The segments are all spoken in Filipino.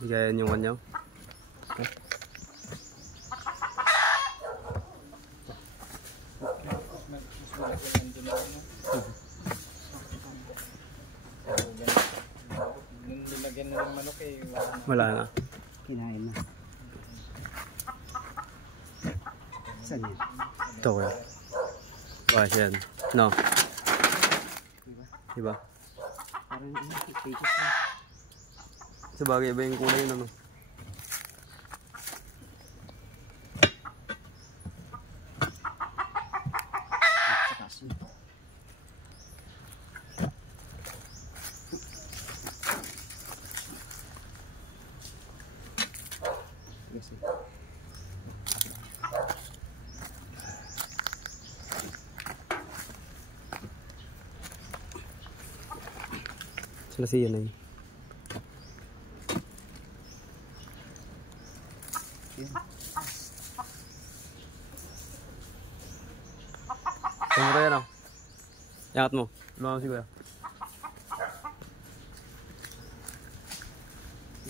Bigayan yung kanyaw. Nilagyan na ng manok eh. Wala na. Kinain na. Saan yan? Ito kuya. Bakas yan. No. Diba? Parang pages na. Sa bagay ba yung kulay yun ano? Sila siya na yun. Saan mo tayo no? Iangat mo. Lumakas si kuya.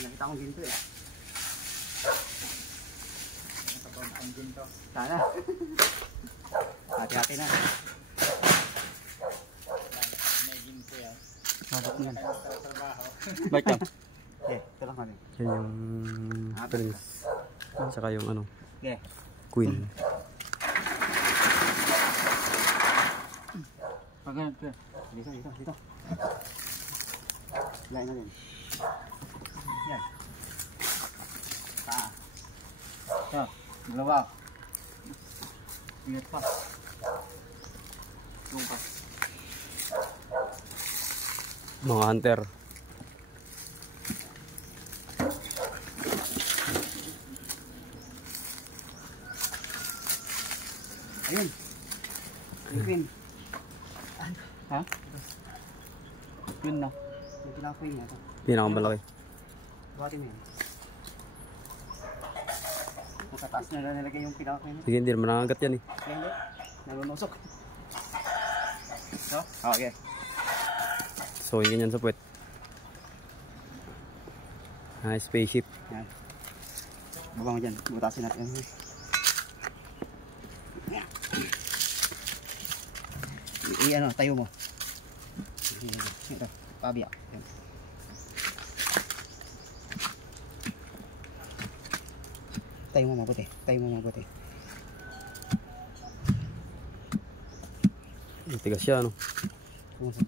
Nakita kong ginto eh. Nakapag ang ginto. Sana. Hati-hati na. May ginto yan. Mabot niyan. Trabaho. Bike lang. Ito lang kami. Yan yung prince. Saka yung ano. Okay. Queen. Pag ganun, dito. Dito. Lain na din. Yan. Ito. Dalawa. Ingat pa. Yung pa. Mga hunter. Ayun. Ayun. Ha? Yun na. Yung tinapoy niya. Pinakamalaki. Buhatin mo yan. Nakataas na lang nilagay yung pinapoy niya. Sige, hindi naman nangagat yan eh. Kaya hindi. Nalunusok. So? Okay. So, yung ganyan sa puwet. Spaceship. Yan. Baba mo dyan. Butasin natin. Ano, tayo mo. Ito, pabiyak. Yan. Tayo mo mabuti. Tigas siya, no? Pumusok.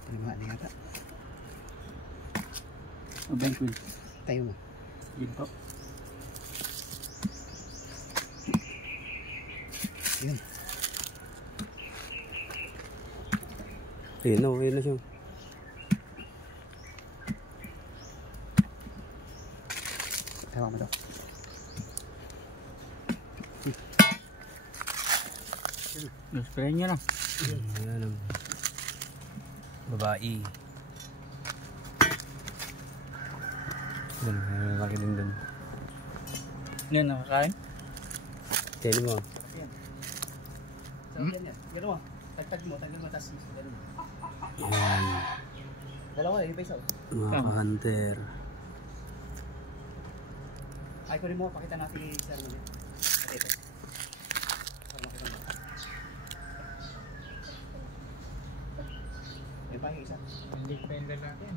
Tinamaan na yata. Ben Queen. Tayo mo. Ginto. Yun. Ayun na siya. Tawa mo daw. Spray niya na. Ayan ang babae. Yan, laki din dun. Yan, nakakain? Kainin mo. Yan. Gano'n mo. Tagtag mo. Tagtag mo. Tapos gano'n mo. Ayan. Dalawa yung pa isa. Mga ka-hunter. Ay, kunin mo. Pakita natin yung isa naman. Ito. May pa yung isa. Hindi pa yung lalaki yan.